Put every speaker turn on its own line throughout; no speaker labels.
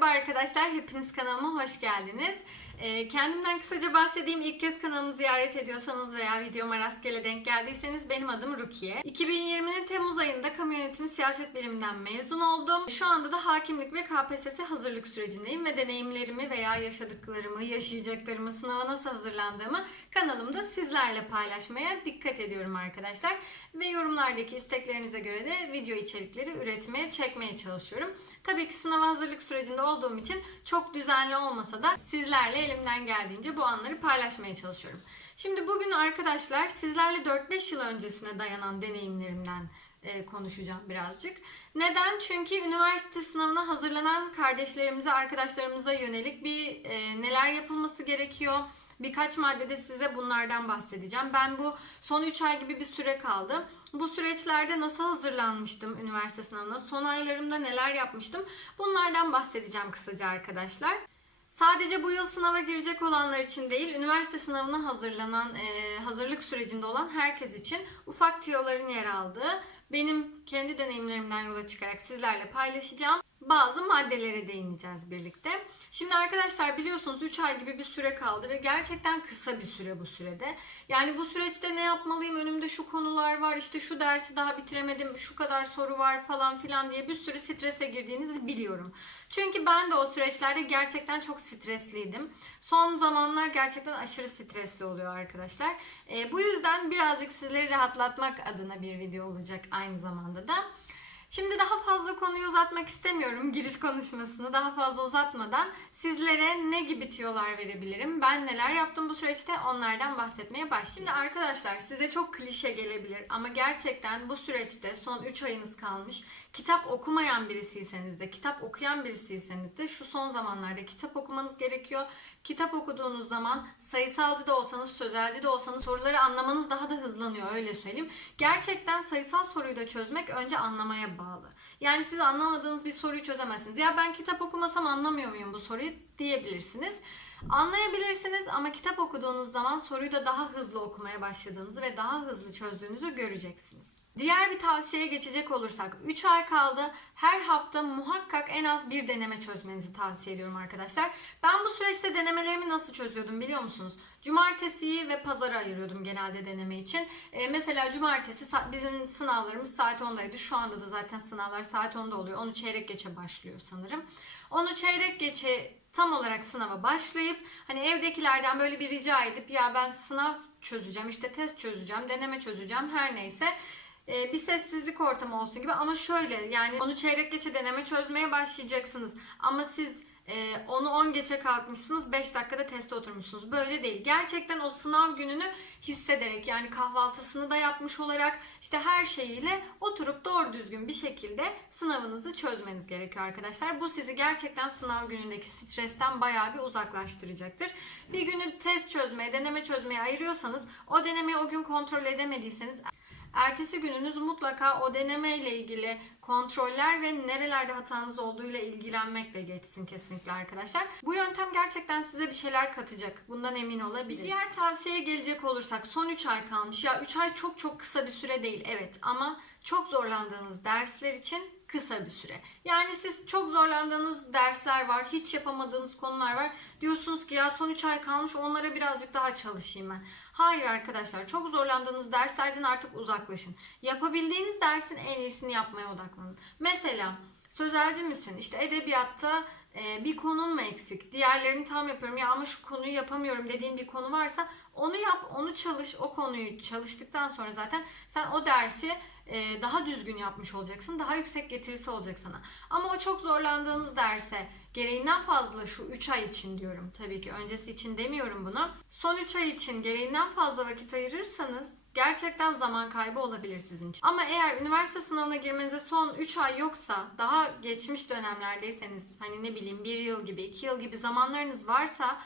Merhaba arkadaşlar, hepiniz kanalıma hoş geldiniz. Ee, kendimden kısaca bahsedeyim. İlk kez kanalımı ziyaret ediyorsanız veya videoma rastgele denk geldiyseniz benim adım Rukiye. 2020'nin Temmuz ayında kamu yönetimi siyaset biliminden mezun oldum. Şu anda da hakimlik ve KPSS hazırlık sürecindeyim ve deneyimlerimi veya yaşadıklarımı, yaşayacaklarımı, sınava nasıl hazırlandığımı kanalımda sizlerle paylaşmaya dikkat ediyorum arkadaşlar. Ve yorumlardaki isteklerinize göre de video içerikleri üretmeye, çekmeye çalışıyorum. Tabii ki sınava hazırlık sürecinde olduğum için çok düzenli olmasa da sizlerle elimden geldiğince bu anları paylaşmaya çalışıyorum. Şimdi bugün arkadaşlar sizlerle 4-5 yıl öncesine dayanan deneyimlerimden e, konuşacağım birazcık. Neden? Çünkü üniversite sınavına hazırlanan kardeşlerimize, arkadaşlarımıza yönelik bir e, neler yapılması gerekiyor. Birkaç maddede size bunlardan bahsedeceğim. Ben bu son 3 ay gibi bir süre kaldı. Bu süreçlerde nasıl hazırlanmıştım üniversite sınavına? Son aylarımda neler yapmıştım? Bunlardan bahsedeceğim kısaca arkadaşlar. Sadece bu yıl sınava girecek olanlar için değil, üniversite sınavına hazırlanan, e, hazırlık sürecinde olan herkes için ufak tüyoların yer aldığı, benim kendi deneyimlerimden yola çıkarak sizlerle paylaşacağım bazı maddelere değineceğiz birlikte. Şimdi arkadaşlar biliyorsunuz 3 ay gibi bir süre kaldı ve gerçekten kısa bir süre bu sürede. Yani bu süreçte ne yapmalıyım? Önümde şu konular var, işte şu dersi daha bitiremedim, şu kadar soru var falan filan diye bir sürü strese girdiğinizi biliyorum. Çünkü ben de o süreçlerde gerçekten çok stresliydim. Son zamanlar gerçekten aşırı stresli oluyor arkadaşlar. E, bu yüzden birazcık sizleri rahatlatmak adına bir video olacak aynı zamanda da. Şimdi daha fazla konuyu uzatmak istemiyorum giriş konuşmasını daha fazla uzatmadan sizlere ne gibi tiyolar verebilirim? Ben neler yaptım bu süreçte onlardan bahsetmeye başlayayım. Şimdi arkadaşlar size çok klişe gelebilir ama gerçekten bu süreçte son 3 ayınız kalmış. Kitap okumayan birisiyseniz de, kitap okuyan birisiyseniz de şu son zamanlarda kitap okumanız gerekiyor. Kitap okuduğunuz zaman sayısalcı da olsanız, sözelci de olsanız soruları anlamanız daha da hızlanıyor öyle söyleyeyim. Gerçekten sayısal soruyu da çözmek önce anlamaya bağlı. Yani siz anlamadığınız bir soruyu çözemezsiniz. Ya ben kitap okumasam anlamıyor muyum bu soruyu diyebilirsiniz. Anlayabilirsiniz ama kitap okuduğunuz zaman soruyu da daha hızlı okumaya başladığınızı ve daha hızlı çözdüğünüzü göreceksiniz. Diğer bir tavsiyeye geçecek olursak 3 ay kaldı. Her hafta muhakkak en az bir deneme çözmenizi tavsiye ediyorum arkadaşlar. Ben bu süreçte denemelerimi nasıl çözüyordum biliyor musunuz? Cumartesiyi ve pazarı ayırıyordum genelde deneme için. Ee, mesela cumartesi bizim sınavlarımız saat 10'daydı. Şu anda da zaten sınavlar saat 10'da oluyor. Onu çeyrek geçe başlıyor sanırım. Onu çeyrek geçe tam olarak sınava başlayıp hani evdekilerden böyle bir rica edip ya ben sınav çözeceğim işte test çözeceğim deneme çözeceğim her neyse bir sessizlik ortamı olsun gibi ama şöyle yani onu çeyrek geçe deneme çözmeye başlayacaksınız ama siz onu 10 geçe kalkmışsınız 5 dakikada teste oturmuşsunuz. Böyle değil. Gerçekten o sınav gününü hissederek yani kahvaltısını da yapmış olarak işte her şeyiyle oturup doğru düzgün bir şekilde sınavınızı çözmeniz gerekiyor arkadaşlar. Bu sizi gerçekten sınav günündeki stresten bayağı bir uzaklaştıracaktır. Bir günü test çözmeye, deneme çözmeye ayırıyorsanız o denemeyi o gün kontrol edemediyseniz Ertesi gününüz mutlaka o deneme ile ilgili kontroller ve nerelerde hatanız olduğuyla ilgilenmekle geçsin kesinlikle arkadaşlar. Bu yöntem gerçekten size bir şeyler katacak. Bundan emin olabilirsiniz. Diğer tavsiyeye gelecek olursak son 3 ay kalmış. Ya 3 ay çok çok kısa bir süre değil evet ama çok zorlandığınız dersler için kısa bir süre. Yani siz çok zorlandığınız dersler var, hiç yapamadığınız konular var. Diyorsunuz ki ya son 3 ay kalmış onlara birazcık daha çalışayım ben. Hayır arkadaşlar çok zorlandığınız derslerden artık uzaklaşın. Yapabildiğiniz dersin en iyisini yapmaya odaklanın. Mesela sözelci misin? İşte edebiyatta e, bir konun mu eksik? Diğerlerini tam yapıyorum ya ama şu konuyu yapamıyorum dediğin bir konu varsa onu yap, onu çalış. O konuyu çalıştıktan sonra zaten sen o dersi e, daha düzgün yapmış olacaksın. Daha yüksek getirisi olacak sana. Ama o çok zorlandığınız derse gereğinden fazla şu 3 ay için diyorum. Tabii ki öncesi için demiyorum bunu. Son 3 ay için gereğinden fazla vakit ayırırsanız gerçekten zaman kaybı olabilir sizin için. Ama eğer üniversite sınavına girmenize son 3 ay yoksa, daha geçmiş dönemlerdeyseniz hani ne bileyim 1 yıl gibi, 2 yıl gibi zamanlarınız varsa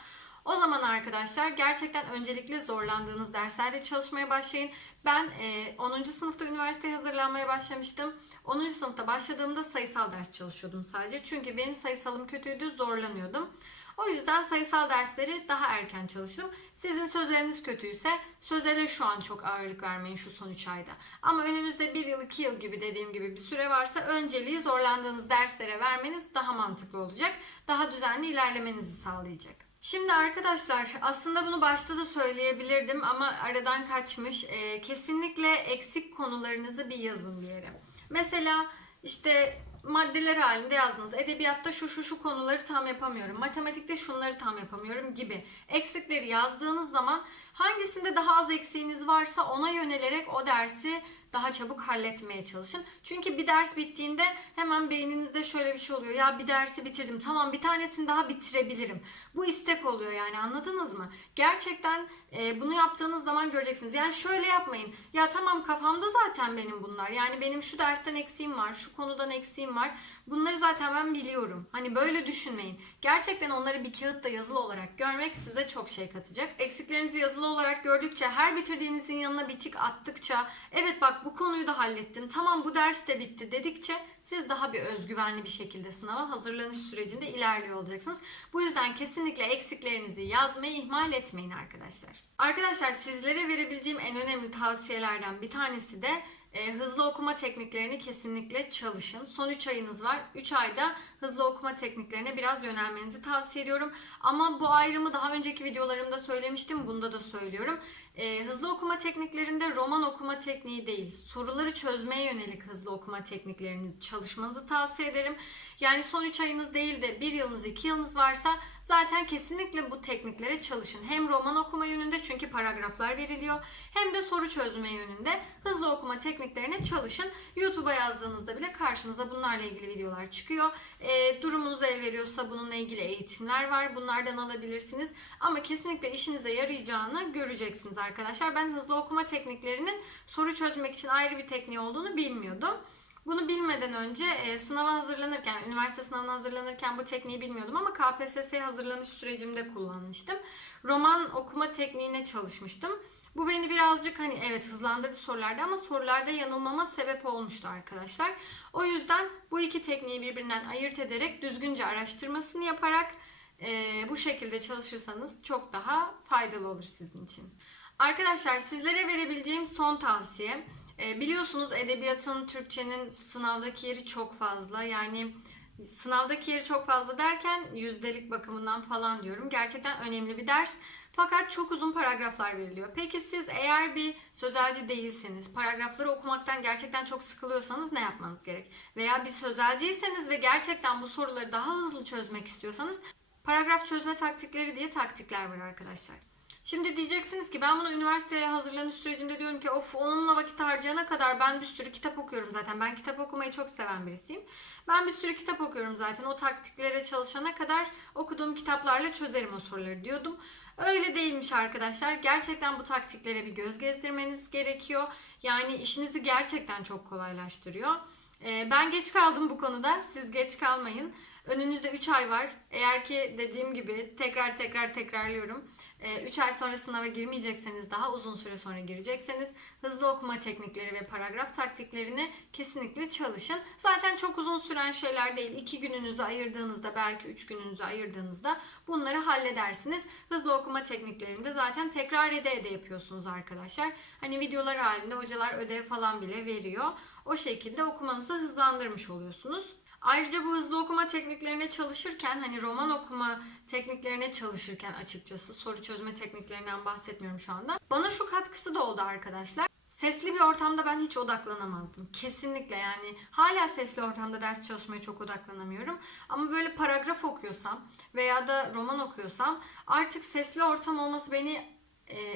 o zaman arkadaşlar gerçekten öncelikle zorlandığınız derslerde çalışmaya başlayın. Ben e, 10. sınıfta üniversiteye hazırlanmaya başlamıştım. 10. sınıfta başladığımda sayısal ders çalışıyordum sadece. Çünkü benim sayısalım kötüydü, zorlanıyordum. O yüzden sayısal dersleri daha erken çalıştım. Sizin sözeliniz kötüyse sözele şu an çok ağırlık vermeyin şu son 3 ayda. Ama önünüzde 1 yıl 2 yıl gibi dediğim gibi bir süre varsa önceliği zorlandığınız derslere vermeniz daha mantıklı olacak. Daha düzenli ilerlemenizi sağlayacak. Şimdi arkadaşlar aslında bunu başta da söyleyebilirdim ama aradan kaçmış. Ee, kesinlikle eksik konularınızı bir yazın bir yere. Mesela işte maddeler halinde yazdınız. Edebiyatta şu şu şu konuları tam yapamıyorum. Matematikte şunları tam yapamıyorum gibi. Eksikleri yazdığınız zaman hangisinde daha az eksiğiniz varsa ona yönelerek o dersi daha çabuk halletmeye çalışın. Çünkü bir ders bittiğinde hemen beyninizde şöyle bir şey oluyor. Ya bir dersi bitirdim. Tamam bir tanesini daha bitirebilirim. Bu istek oluyor yani anladınız mı? Gerçekten e, bunu yaptığınız zaman göreceksiniz. Yani şöyle yapmayın. Ya tamam kafamda zaten benim bunlar. Yani benim şu dersten eksiğim var. Şu konudan eksiğim var. Bunları zaten ben biliyorum. Hani böyle düşünmeyin. Gerçekten onları bir kağıtta yazılı olarak görmek size çok şey katacak. Eksiklerinizi yazılı olarak gördükçe her bitirdiğinizin yanına bir tik attıkça evet bak bu konuyu da hallettim. Tamam bu ders de bitti dedikçe siz daha bir özgüvenli bir şekilde sınava hazırlanış sürecinde ilerliyor olacaksınız. Bu yüzden kesinlikle eksiklerinizi yazmayı ihmal etmeyin arkadaşlar. Arkadaşlar sizlere verebileceğim en önemli tavsiyelerden bir tanesi de e, hızlı okuma tekniklerini kesinlikle çalışın. Son 3 ayınız var. 3 ayda hızlı okuma tekniklerine biraz yönelmenizi tavsiye ediyorum. Ama bu ayrımı daha önceki videolarımda söylemiştim. Bunda da söylüyorum. E, hızlı okuma tekniklerinde roman okuma tekniği değil, soruları çözmeye yönelik hızlı okuma tekniklerini çalışmanızı tavsiye ederim. Yani son 3 ayınız değil de 1 yılınız 2 yılınız varsa zaten kesinlikle bu tekniklere çalışın. Hem roman okuma yönünde çünkü paragraflar veriliyor hem de soru çözme yönünde hızlı okuma tekniklerine çalışın. YouTube'a yazdığınızda bile karşınıza bunlarla ilgili videolar çıkıyor. E, durumunuz el veriyorsa bununla ilgili eğitimler var. Bunlardan alabilirsiniz. Ama kesinlikle işinize yarayacağını göreceksiniz arkadaşlar. Ben hızlı okuma tekniklerinin soru çözmek için ayrı bir tekniği olduğunu bilmiyordum. Bunu bilmeden önce e, sınava hazırlanırken, üniversite sınavına hazırlanırken bu tekniği bilmiyordum ama KPSS'ye hazırlanış sürecimde kullanmıştım. Roman okuma tekniğine çalışmıştım. Bu beni birazcık hani evet hızlandırdı sorularda ama sorularda yanılmama sebep olmuştu arkadaşlar. O yüzden bu iki tekniği birbirinden ayırt ederek düzgünce araştırmasını yaparak e, bu şekilde çalışırsanız çok daha faydalı olur sizin için. Arkadaşlar sizlere verebileceğim son tavsiye e, biliyorsunuz edebiyatın, Türkçenin sınavdaki yeri çok fazla. Yani sınavdaki yeri çok fazla derken yüzdelik bakımından falan diyorum. Gerçekten önemli bir ders. Fakat çok uzun paragraflar veriliyor. Peki siz eğer bir sözelci değilseniz, paragrafları okumaktan gerçekten çok sıkılıyorsanız ne yapmanız gerek? Veya bir sözelciyseniz ve gerçekten bu soruları daha hızlı çözmek istiyorsanız paragraf çözme taktikleri diye taktikler var arkadaşlar. Şimdi diyeceksiniz ki ben bunu üniversiteye hazırlanış sürecimde diyorum ki of onunla vakit harcayana kadar ben bir sürü kitap okuyorum zaten. Ben kitap okumayı çok seven birisiyim. Ben bir sürü kitap okuyorum zaten. O taktiklere çalışana kadar okuduğum kitaplarla çözerim o soruları diyordum. Öyle değilmiş arkadaşlar. Gerçekten bu taktiklere bir göz gezdirmeniz gerekiyor. Yani işinizi gerçekten çok kolaylaştırıyor. Ee, Ben geç kaldım bu konuda. Siz geç kalmayın. Önünüzde 3 ay var. Eğer ki dediğim gibi tekrar tekrar tekrarlıyorum. 3 ay sonra sınava girmeyecekseniz daha uzun süre sonra girecekseniz hızlı okuma teknikleri ve paragraf taktiklerini kesinlikle çalışın. Zaten çok uzun süren şeyler değil. 2 gününüzü ayırdığınızda belki 3 gününüzü ayırdığınızda bunları halledersiniz. Hızlı okuma tekniklerini de zaten tekrar ede ede yapıyorsunuz arkadaşlar. Hani videolar halinde hocalar ödev falan bile veriyor. O şekilde okumanızı hızlandırmış oluyorsunuz. Ayrıca bu hızlı okuma tekniklerine çalışırken hani roman okuma tekniklerine çalışırken açıkçası soru çözme tekniklerinden bahsetmiyorum şu anda. Bana şu katkısı da oldu arkadaşlar. Sesli bir ortamda ben hiç odaklanamazdım. Kesinlikle yani hala sesli ortamda ders çalışmaya çok odaklanamıyorum. Ama böyle paragraf okuyorsam veya da roman okuyorsam artık sesli ortam olması beni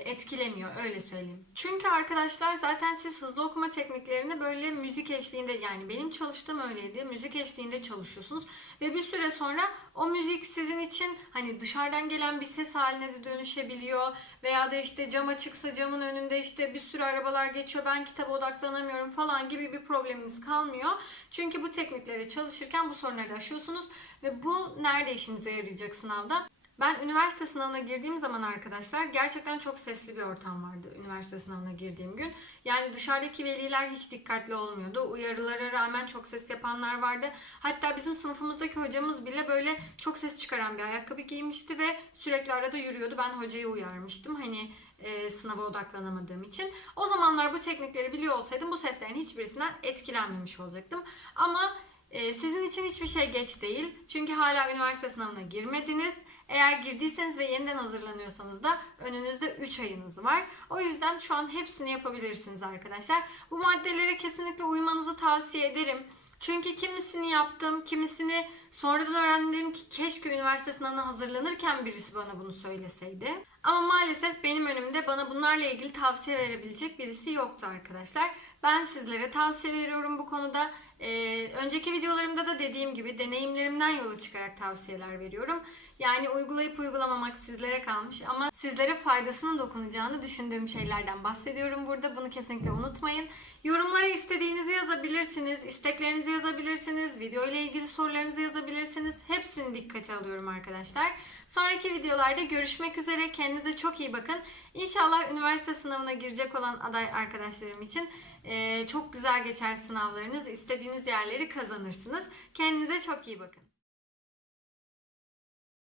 etkilemiyor öyle söyleyeyim. Çünkü arkadaşlar zaten siz hızlı okuma tekniklerini böyle müzik eşliğinde yani benim çalıştığım öyleydi. Müzik eşliğinde çalışıyorsunuz ve bir süre sonra o müzik sizin için hani dışarıdan gelen bir ses haline de dönüşebiliyor veya da işte cam açıksa camın önünde işte bir sürü arabalar geçiyor ben kitaba odaklanamıyorum falan gibi bir probleminiz kalmıyor. Çünkü bu teknikleri çalışırken bu sorunları aşıyorsunuz ve bu nerede işinize yarayacak sınavda? Ben üniversite sınavına girdiğim zaman arkadaşlar gerçekten çok sesli bir ortam vardı üniversite sınavına girdiğim gün. Yani dışarıdaki veliler hiç dikkatli olmuyordu. Uyarılara rağmen çok ses yapanlar vardı. Hatta bizim sınıfımızdaki hocamız bile böyle çok ses çıkaran bir ayakkabı giymişti ve sürekli arada yürüyordu. Ben hocayı uyarmıştım. Hani e, sınava odaklanamadığım için. O zamanlar bu teknikleri biliyor olsaydım bu seslerin hiçbirisinden etkilenmemiş olacaktım. Ama sizin için hiçbir şey geç değil. Çünkü hala üniversite sınavına girmediniz. Eğer girdiyseniz ve yeniden hazırlanıyorsanız da önünüzde 3 ayınız var. O yüzden şu an hepsini yapabilirsiniz arkadaşlar. Bu maddelere kesinlikle uymanızı tavsiye ederim. Çünkü kimisini yaptım, kimisini sonradan öğrendim ki keşke üniversite sınavına hazırlanırken birisi bana bunu söyleseydi. Ama maalesef benim önümde bana bunlarla ilgili tavsiye verebilecek birisi yoktu arkadaşlar. Ben sizlere tavsiye veriyorum bu konuda. Ee, önceki videolarımda da dediğim gibi deneyimlerimden yola çıkarak tavsiyeler veriyorum. Yani uygulayıp uygulamamak sizlere kalmış ama sizlere faydasının dokunacağını düşündüğüm şeylerden bahsediyorum burada. Bunu kesinlikle unutmayın. Yorumlara istediğinizi yazabilirsiniz, isteklerinizi yazabilirsiniz, video ile ilgili sorularınızı yazabilirsiniz. Hepsini dikkate alıyorum arkadaşlar. Sonraki videolarda görüşmek üzere. Kendinize çok iyi bakın. İnşallah üniversite sınavına girecek olan aday arkadaşlarım için eee, çok güzel geçer sınavlarınız. İstediğiniz yerleri kazanırsınız. Kendinize çok iyi bakın.